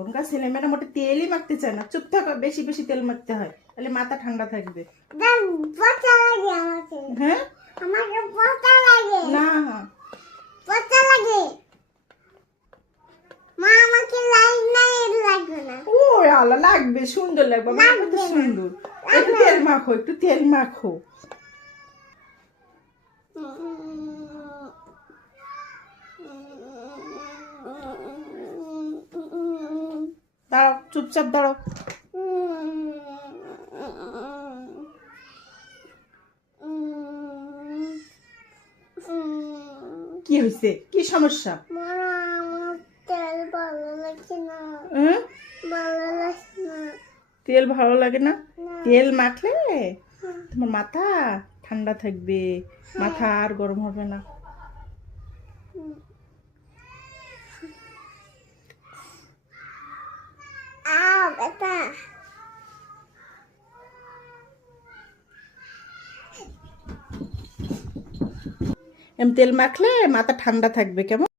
এখনকার ছেলেমেয়েরা মোটে তেলই মাখতে চায় না। চুপ থাকো, বেশি বেশি তেল মাখতে হয়, তাহলে মাথা ঠান্ডা থাকবে। হ্যাঁ না ও আল্লাহ, লাগবে, সুন্দর লাগবে, আমার কত সুন্দর। একটু তেল মাখো, একটু তেল মাখো। দাঁড়াও, চুপচাপ দাঁড়াও। কি হয়েছে, কি সমস্যা? তেল ভালো লাগছে না। তেল ভালো লাগে না? তেল মাখলে তোমার মাথা ঠান্ডা থাকবে, মাথা আর গরম হবে না। তেল মাখলে মাথা ঠান্ডা থাকবে, কেমন?